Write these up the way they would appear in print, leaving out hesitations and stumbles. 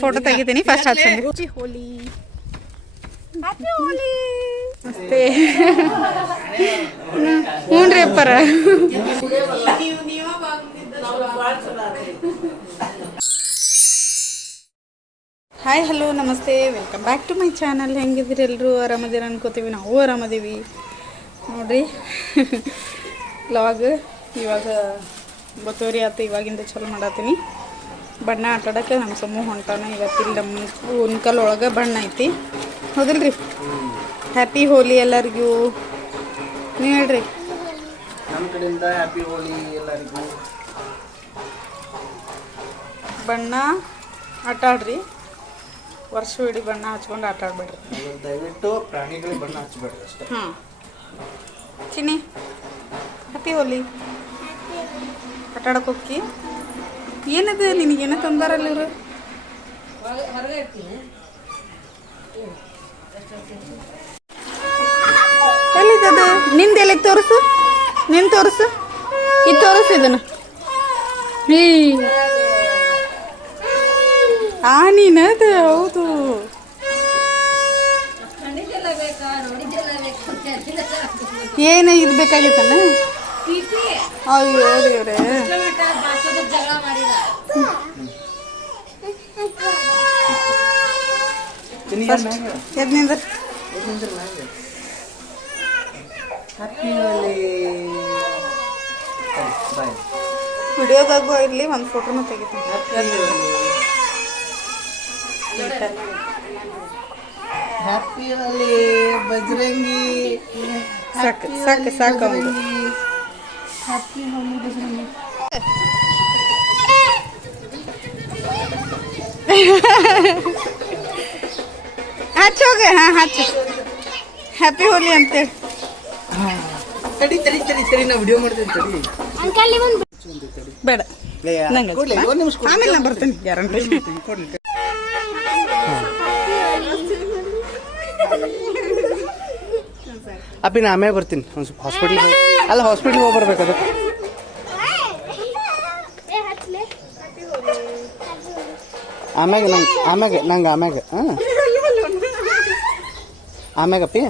Photo ತೆಗಿತೀನಿ first ಹಚ್ಚಿ ಹೋಲಿ ಅಷ್ಟೇ ಹ್ಞೂನ್ರಿ ಅಪ್ಪರ ಹಾಯ್ ಹಲೋ ನಮಸ್ತೆ welcome back to my channel. ಹೆಂಗಿದ್ದೀರಿ ಎಲ್ಲರೂ? ಆರಾಮದಿರ ಅನ್ಕೋತೀವಿ, ನಾವು ಆರಾಮದೀವಿ ನೋಡಿರಿ. ಲಾಗ್ ಇವಾಗ ಬತ್ತೋರಿ ಆತು, ಇವಾಗಿಂದ ಚಲೋ ಮಾಡತ್ತೀನಿ. ಬಣ್ಣ ಆಟಾಡೋಕ್ಕೆ ನಮ್ಮ ಸೊಮ್ಮು ಹೊಂಟಾನ. ಇವತ್ತಿಲ್ಲ ನಮ್ಮ ಉನ್ಕಲ್ ಒಳಗೆ ಬಣ್ಣ ಐತಿ, ಹೌದಿಲ್ರಿ? ಹ್ಯಾಪಿ ಹೋಲಿ ಎಲ್ಲರಿಗೂ. ನೀವು ಹೇಳ್ರಿ. ನಮ್ಮ ಕಡೆಯಿಂದ ಹ್ಯಾಪಿ ಹೋಲಿ ಎಲ್ಲರಿಗೂ. ಬಣ್ಣ ಆಟ ಆಡ್ರಿ, ವರ್ಷವಿಡೀ ಬಣ್ಣ ಹಚ್ಕೊಂಡು ಆಟ ಆಡ್ಬೇಡ್ರಿ. ದಯವಿಟ್ಟು ಪ್ರಾಣಿಗಳಿಗೆ ಬಣ್ಣ ಹಚ್ಬೇಡ್ರಿ ಅಷ್ಟೇ. ಹಾಂ ಚಿನ್ನಿ, ಹ್ಯಾಪಿ ಹೋಲಿ. ಆಟ ಆಡಕ್ಕೆ ಹೋಗಿ. ಏನದು ನಿನಗೇನ ತಂದಾರಲ್ಲ ಇವರು? ಎಲ್ಲಿದ್ದದು? ನಿಂದು ಎಲ್ಲಿಗೆ ತೋರಿಸು, ನಿನ್ ತೋರಿಸು, ಇದು ತೋರಿಸು ಇದನ್ನು. ನೀನದು ಹೌದು. ಏನು ಇದು ಬೇಕಾಗಿತ್ತನ? ಅಯ್ಯೋ ದೇವ್ರೆ, ಎದ್ನಿಂದ ವಿಡಿಯೋದಾಗೂ ಇರಲಿ, ಒಂದು ಫೋಟೋನ ತೆಗಿತೀನಿ. ಹ್ಯಾಪಿ ಹೋಲಿ ಬಜರಂಗಿ. ಸಾಕು ಸಾಕು ಸಾಕು. ಅವನು ಹ್ಯಾಪಿ ಹೋಲಿ ಬಜರಂಗಿ. ಹಚ್ಚೋಗ. ಹಾಂ ಹಚ್ಚು, ಹ್ಯಾಪಿ ಹೋಲಿ ಅಂತೇಳಿ. ತಡಿ ತಡಿ ತಡಿ ತಡಿ, ನಾ ವಿಡಿಯೋ ಮಾಡ್ತೀನಿ ತಡಿ. ಬೇಡ ನಂಗೆ ಆಮೇಲೆ ನಾ ಬರ್ತೀನಿ, ಗ್ಯಾರಂಟಿ. ಅಪ್ಪಿ ನಾ ಆಮೇಲೆ ಬರ್ತೀನಿ. ಒಂದು ಸ್ವಲ್ಪ ಹಾಸ್ಪಿಟ್ಲಿಗೆ ಅಲ್ಲ, ಹಾಸ್ಪಿಟ್ಲಿಗೆ ಹೋಗಿ ಬರ್ಬೇಕು. ಅದಕ್ಕೆ ಆಮ್ಯಾಗ ನಂಗೆ ಹಾಂ ಆಮ್ಯಾಗ ಅಪ್ಪಿ.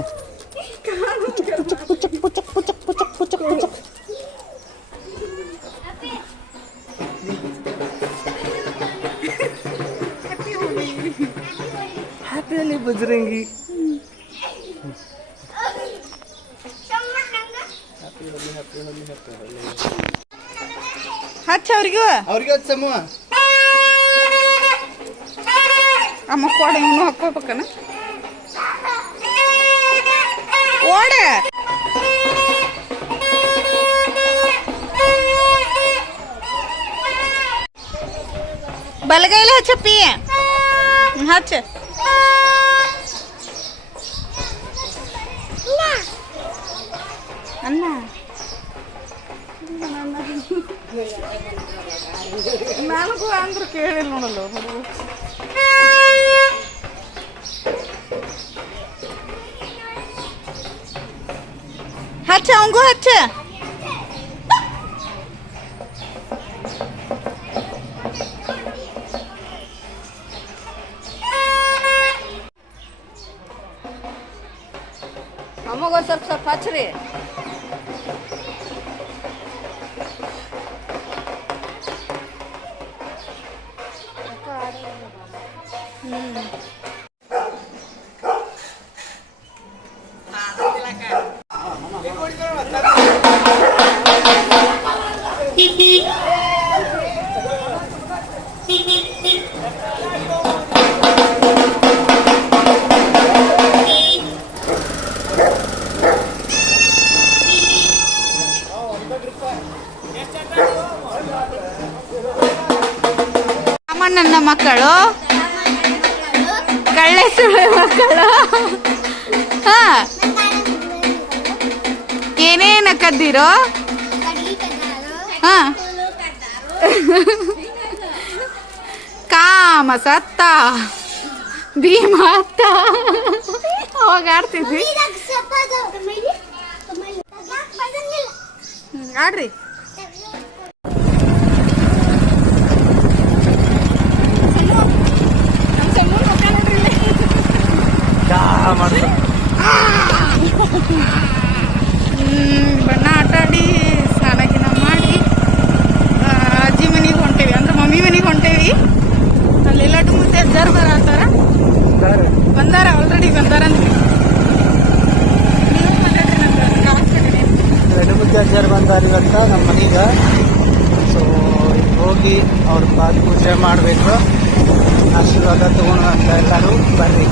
ಹ್ಯಾಪಿ ಹೋಲಿ ಬಜರಂಗಿ. ಹಚ್ಚ ಅವ್ರಿಗೂ ಹಚ್ಚಮ್ಮ. ಅಮ್ಮ ಕೊಡ, ಇವನು ಹಾಕೋಬೇಕನ ಓಡ. ಬಲಗೈಲಿ ಹಚ್ಚಪ್ಪಿ, ಹಚ್ಚ. ಅನ್ನ ನನಗೂ ಅಂದ್ರು ಕೇಳಿಲ್ಲ ನೋಡಲ್ಲ ಹುಡುಗ. ಹಚ್ಚ, ಅವಂಗೂ ಹಚ್ಚ. ಅಮ್ಮಗೊಂದು ಸ್ವಲ್ಪ ಸ್ವಲ್ಪ ಹಚ್ಚ್ರಿ. ನನ್ನ ಮಕ್ಕಳು ಕಳ್ಳೆ ಸುಳ್ಳೆ ಮಕ್ಕಳು. ಹಾ, ಏನೇನ ಕದ್ದಿರೋ? ಹಾ, ಕಾಮ ಸತ್ತ ಭೀಮ ಅತ್ತ ಅವಾಗ ಆಡ್ತಿದ್ವಿ. ಆಡ್ರಿ. ಬಣ್ಣ ಆಟಾಡಿ ಸ್ನಾನ ಮಾಡಿ ಅಜ್ಜಿ ಮನೆಗೆ ಹೊಂಟೇವಿ ಅಂದ್ರೆ ಮಮ್ಮಿ ಮನೆಗೆ ಹೊಂಟೇವಿ. ಅಲ್ಲೆಲ್ಲ ಮುದ್ದೆ ಅಜ್ಜಾರು ಬರತ್ತಾರ, ಬಂದಾರ ಆಲ್ರೆಡಿ ಬಂದಾರ ಅಂತ. ಮುದ್ದೆ ಅಜ್ಜಾರು ಬಂದಾರ ಇವತ್ತ ನಮ್ಮ ಮನೆಗೆ. ಸೊ ಹೋಗಿ ಅವ್ರ ಪಾದ ಪೂಜೆ ಮಾಡಬೇಕು, ಆಶೀರ್ವಾದ ತಗೊಂಡು ಅಂತ ಎಲ್ಲರೂ ಬರ್ರಿ.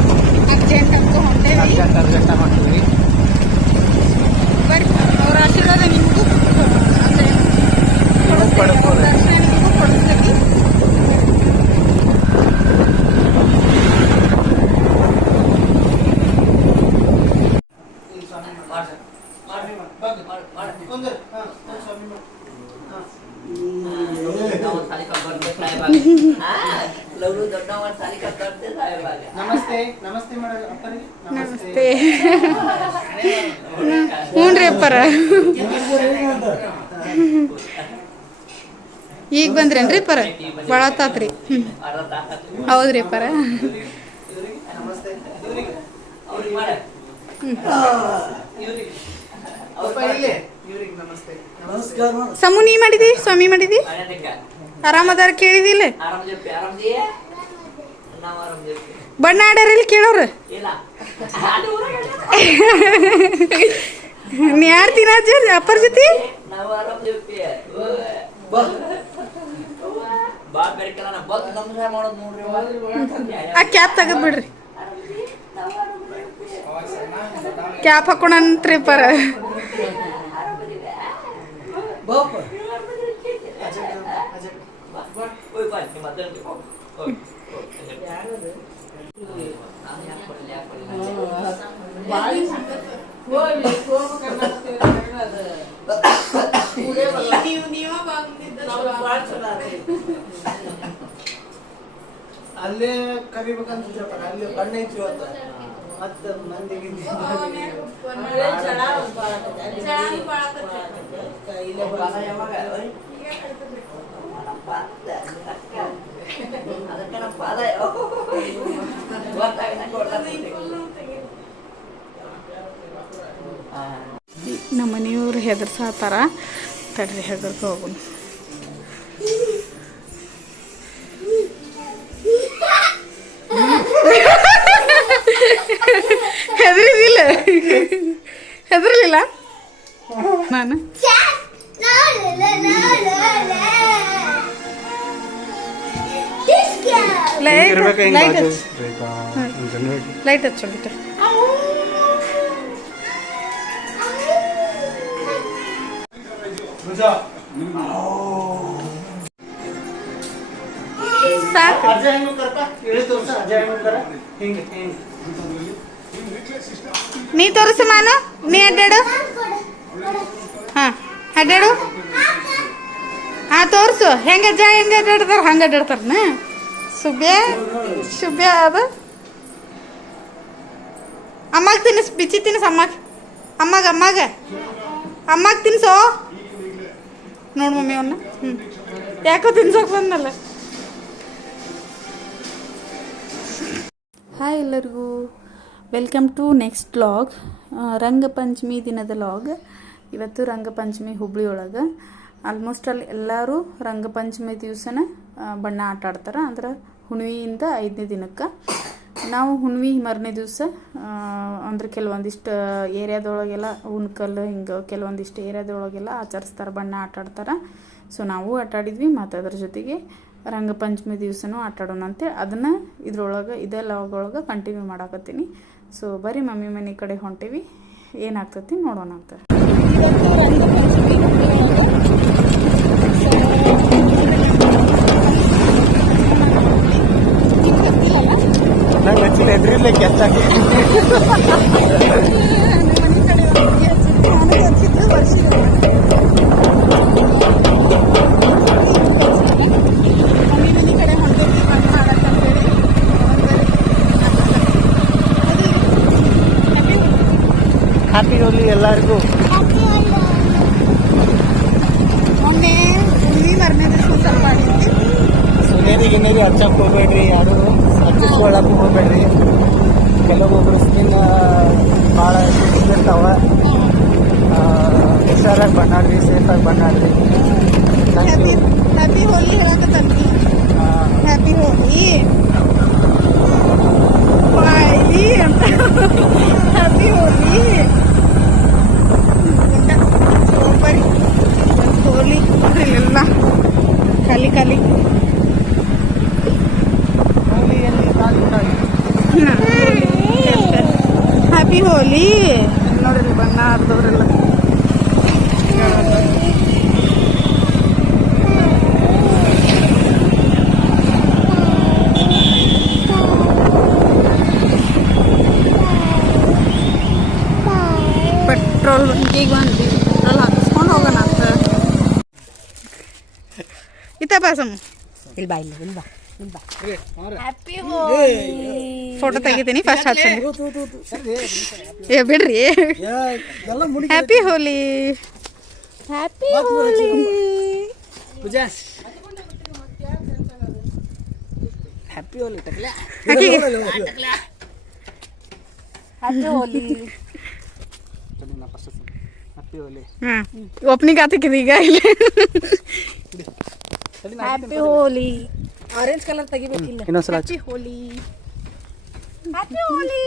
ಅರ್ಜೆಂಟ್ ಅಂತ ಹೊಂಟೇವಿ. ಅರ್ಜೆಂಟ್ ಮಾಡ್ತೀವಿ. ಬರ್ರಿ, ಅವ್ರ ಆಶೀರ್ವಾದ ನಿಮಗೂ ಪಡ್ಕೊಳ್ಳಿ. ನಿಮಗೂ ಕೊಡಿಸ್ತೀವಿ. ನಮಸ್ತೆ ನಮಸ್ತೆ ಮೇಡಮ್. ನಮಸ್ತೆ. ಹ್ಞೂನ್ರಿ ಅಪ್ಪರ, ಈಗ ಬಂದ್ರೇನ್ರಿ ಪರ? ಭಾಳ ಆತಾತ್ರಿ. ಹೌದ್ರಿ ಪರ. ಸಮು ನೀ ಮಾಡಿದಿ, ಸ್ವಾಮಿ ಮಾಡಿದಿ, ಆರಾಮದಾರ ಕೇಳಿದಿಲ್ಲ? ಬಣ್ಣ ಆಡ್ಯಾರಿಲ್ಲ ಕೇಳೋರು? ನೀ ಆಡ್ತೀನ ಅಪ್ಪರ ಜೊತೆ? ಆ ಕ್ಯಾಪ್ ತೆಗೆದ್ ಬಿಡ್ರಿ, ಕ್ಯಾಪ್ ಹಾಕೋಣಂತ್ರಿ ಪರ. ಅಲ್ಲೇ ಕರಿಬೇಕಂತ ಅಲ್ಲಿ ಬಣ್ಣ ಇತ್ತು ಮತ್ತೆ ಮಂದಿಗೆ ನಮ್ಮ ಮನೆಯವ್ರು ಹೆದರ್ಸಾತಾರ, ತಡ್ರಿ ಹೆದರ್ಕ ಹೋಗೋಣ. ಹೆದರಿದಿಲ್ಲ? ಹೆದರ್ಲಿಲ್ಲ ನಾನು. ಲೈಟ್ ಹಚ್ಚೋಗಿಟ್ಟ. ನೀ ತೋರಿಸು ಮಾನು, ನೀ ಅಡ್ಡಾಡು. ಹಾ ಅಡ್ಡಾಡು. ಹಾ ತೋರ್ಸು, ಹೆಂಗ ಅಜ್ಜ ಹೆಂಗ ಅಡ್ಡಾಡ್ತಾರ ಹಂಗ ಅಡ್ಡಾಡ್ತಾರನ. ಶುಭ್ಯ ಅದು ಅಮ್ಮಗೆ ತಿನ್ನಿಸ್, ಬಿಚ್ಚಿ ತಿನ್ನಿಸ್ ಅಮ್ಮಗೆ ತಿನ್ಸೋ. ನೋಡು ಮಮ್ಮಿ ಅವನ್ನ. ಯಾಕೋ ತಿನ್ಸೋಕೆ ಬಂದಲ್ಲ. ಹಾಯ್ ಎಲ್ಲರಿಗೂ, welcome to next vlog. Rangapanchami ದಿನದ ವ್ಲಾಗ್. ಇವತ್ತು ರಂಗಪಂಚಮಿ ಹುಬ್ಳಿ ಒಳಗೆ ಆಲ್ಮೋಸ್ಟ್ ಅಲ್ಲಿ ಎಲ್ಲರೂ ರಂಗಪಂಚಮಿ ದಿವಸನ ಬಣ್ಣ ಆಟ ಆಡ್ತಾರೆ. ಅಂದ್ರೆ ಹುಣ್ಣಿಮೆಯಿಂದ 5ನೇ ದಿನಕ್ಕೆ. ನಾವು ಹುಣ್ಣಿಮೆ ಮರನೇ ದಿವಸ ಅಂದ್ರೆ ಕೆಲವೊಂದಿಷ್ಟು ಏರಿಯಾದೊಳಗೆಲ್ಲ ಉಣ್ಕಲ್ಲು ಹಿಂಗೆ ಕೆಲವೊಂದಿಷ್ಟು ಏರಿಯಾದೊಳಗೆಲ್ಲ ಆಚರಿಸ್ತಾರೆ, ಬಣ್ಣ ಆಟ ಆಡ್ತಾರೆ. ಸೊ ನಾವು ಆಟ ಆಡಿದ್ವಿ, ಮತ್ತು ಅದ್ರ ಜೊತೆಗೆ ರಂಗಪಂಚಮಿ ದಿವಸನೂ ಆಟ ಆಡೋಣ ಅಂತೇಳಿ ಅದನ್ನು ಇದ್ರೊಳಗೆ ಇದೇ ಲಾಗ್ ಒಳಗೆ ಕಂಟಿನ್ಯೂ ಮಾಡಾಕತ್ತೀನಿ. ಸೊ ಬರೀ ಮಮ್ಮಿ ಮನೆ ಕಡೆ ಹೊಂಟೇವಿ, ಏನಾಗ್ತತಿ ನೋಡೋಣ ಅಂತ. ನಂಗೆ ಎದ್ರಿಲ್ಲ ಕೆತ್ತಾಗಿ ಹ್ಯಾಪಿ ಹೋಲಿ ಎಲ್ಲರಿಗೂ. ಎಣ್ಣೆಗೆ ಹಚ್ಚಕ್ಕೆ ಹೋಗ್ಬೇಡ್ರಿ, ಯಾರು ಹಚ್ಚಿಸ್ಕೊಳ್ಳಕ್ಕೆ ಹೋಗ್ಬೇಡ್ರಿ. ಕೆಲವೊಬ್ಬರು ಸ್ಕಿನ್ ಭಾಳ ಇರ್ತಾವ. ಹುಷಾರಾಗಿ ಬಣ್ಣಾಡ್ರಿ, ಸೇಫಾಗಿ ಬಣ್ಣಾಡ್ರಿ. ಹ್ಯಾಪಿ ಹೋಲಿ ಹೇಳಕತ್ತೀನಿ. ಹ್ಯಾಪಿ ಹೋಲಿ ಬಾಯಿ ಅಂತ. ಹ್ಯಾಪಿ ಹೋಲಿ ಬರೀ ಹೋಲಿ ಇಲ್ಲೆಲ್ಲ ಖಾಲಿ ಖಾಲಿ. ಹ್ಯಾಪಿ ಹೋಲಿ ನೋಡ್ರಿ ಬಣ್ಣ ಹರಿದವ್ರೆಲ್ಲ. ಪೆಟ್ರೋಲ್ ಬಂಕಿಗೆ ಬಂದ್ವಿ, ಪೆಟ್ರೋಲ್ ಹಾಕಿಸ್ಕೊಂಡು ಹೋಗೋಣ ಅಂತ. ಇತ್ತ ಬಾಸಮ್ಮ ಇಲ್ಲಿ ಬಾ ಇಲ್ಲಿ ಬಾ ಹ್ಯಾಪಿ ಫೋಟೋ ತೆಗಿತೀನಿ ಫಸ್ಟ್ ಹಚ್ಚಂడి. ಏ ಬಿಡ್ರಿ. Happy Holi happy Holi Pooja happy Holi ಟಕ್ಲೆ ಹ್ಯಾಪಿ ಹೋಲಿ. ಹ್ಯಾಪಿ ಹೋಲಿ. ಹಾಂ ಓಪನಿಂಗ್ ಆತಕ್ಕಿದೆ ಈಗ ಇಲ್ಲಿ. ಹ್ಯಾಪಿ ಹೋಲಿ. ಆರೆಂಜ್ ಕಲರ್ ತೆಗಿಬೇಕಿಲ್ಲ. ಇನ್ನೊಂದ್ಸಲ happy Holi happy Holi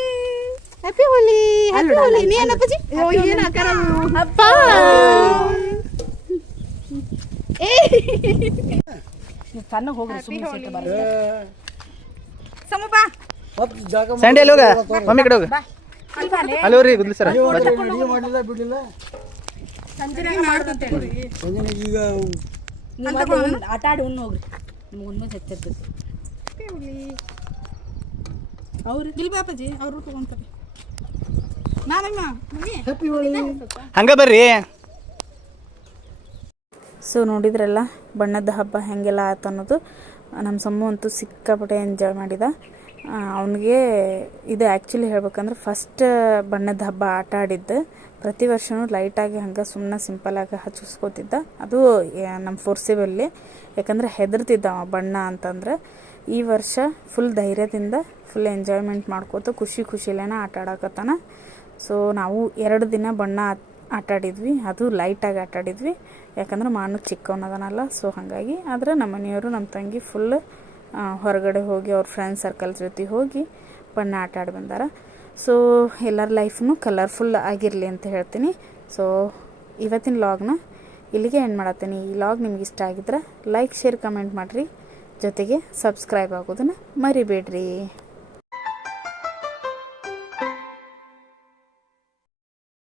happy Holi happy Holi. ನೀ ಏನಪ್ಪಜಿ ಏನು ಆಕಾರ ಅಪ್ಪ ಸಣ್ಣ ಹೋಗ್ರಿ ಸುಮ್ಮನೆ ಸಮಪ್ಪ ಸ್ಯಾಂಡಿ ಅಲ್ಲಿ ಹೋಗ, ಮಮ್ಮಿ ಕಡೆ ಹೋಗ. ಅಲ್ಲಿ ಹೋಗ್ರಿ ಗುದ್ಲಿ ಸರ. ಆಟ ಆಡಿ ಉಣ್ಣು ಹೋಗ್ರಿ. ನಿಮ್ಗೆ ಉಣ್ಮೇಲೆ ಹೆಚ್ಚಿರ್ತದೆ. ಅವ್ರು ಇಲ್ಲಿ ಬಾಪಜಿ ಅವರು ತಗೊಂತಾರೆ. ನಾನಮ್ಮ ಹಂಗ ಬರ್ರಿ. ಸೊ ನೋಡಿದ್ರಲ್ಲ ಬಣ್ಣದ ಹಬ್ಬ ಹೆಂಗೆಲ್ಲ ಆಯ್ತು ಅನ್ನೋದು. ನಮ್ಮ ಸಮ್ಮು ಅಂತೂ ಸಿಕ್ಕಾಪಟ್ಟೆ ಎಂಜಾಯ್ ಮಾಡಿದ. ಅವನಿಗೆ ಇದು ಆ್ಯಕ್ಚುಲಿ ಹೇಳ್ಬೇಕಂದ್ರೆ ಫಸ್ಟ್ ಬಣ್ಣದ ಹಬ್ಬ ಆಟ ಆಡಿದ್ದು. ಪ್ರತಿ ವರ್ಷವೂ ಲೈಟಾಗಿ ಹಂಗೆ ಸುಮ್ಮನೆ ಸಿಂಪಲಾಗಿ ಹಚ್ಚಿಸ್ಕೋತಿದ್ದ. ಅದು ನಮ್ಮ ಫೋರ್ಸಿಬಲ್ಲಿ, ಯಾಕಂದ್ರೆ ಹೆದರ್ತಿದ್ದ ಅವ ಬಣ್ಣ ಅಂತಂದ್ರೆ. ಈ ವರ್ಷ ಫುಲ್ ಧೈರ್ಯದಿಂದ ಫುಲ್ ಎಂಜಾಯ್ಮೆಂಟ್ ಮಾಡ್ಕೋತ ಖುಷಿಲೇನ ಆಟ ಆಡಕತ್ತಾನ. ಸೊ ನಾವು 2 ದಿನ ಬಣ್ಣ ಆಟ ಆಡಿದ್ವಿ. ಅದು ಲೈಟಾಗಿ ಆಟ ಆಡಿದ್ವಿ, ಯಾಕಂದ್ರೆ ಮಾನು ಚಿಕ್ಕವನದನಲ್ಲ. ಸೊ ಹಾಗಾಗಿ ಆದರೆ ನಮ್ಮ ಮನೆಯವರು ನಮ್ಮ ತಂಗಿ ಫುಲ್ ಹೊರಗಡೆ ಹೋಗಿ ಅವ್ರ ಫ್ರೆಂಡ್ ಸರ್ಕಲ್ ಜೊತೆ ಹೋಗಿ ಬಣ್ಣ ಆಟ ಆಡಿ ಬಂದಾರ. ಸೊ ಎಲ್ಲರ ಲೈಫ್ನು ಕಲರ್ಫುಲ್ ಆಗಿರಲಿ ಅಂತ ಹೇಳ್ತೀನಿ. ಸೊ ಇವತ್ತಿನ ಲಾಗ್ನ ಇಲ್ಲಿಗೆ ಎಂಡ್ ಮಾಡತ್ತೀನಿ. ಈ ಲಾಗ್ ನಿಮ್ಗೆ ಇಷ್ಟ ಆಗಿದ್ರೆ ಲೈಕ್, ಶೇರ್, ಕಮೆಂಟ್ ಮಾಡಿರಿ. ಜೊತೆಗೆ ಸಬ್ಸ್ಕ್ರೈಬ್ ಆಗೋದನ್ನು ಮರಿಬೇಡ್ರಿ.